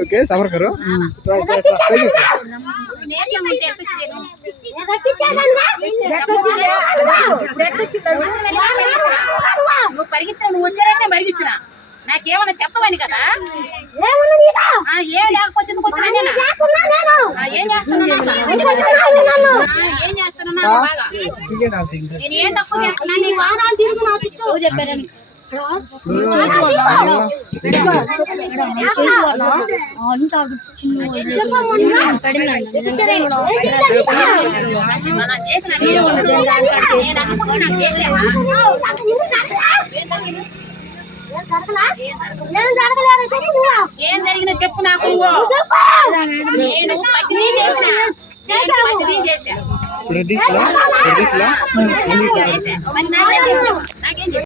okay सबर करो పరిగించిన నాకేమన్నా చెప్పమని కదా ఏం లేకపోతే ఏం చేస్తున్నా బాగా నేను ఏం తక్కువ చేస్తున్నా ఏం జరిగినా చెప్పు నాకు నేను పత్ని చేసా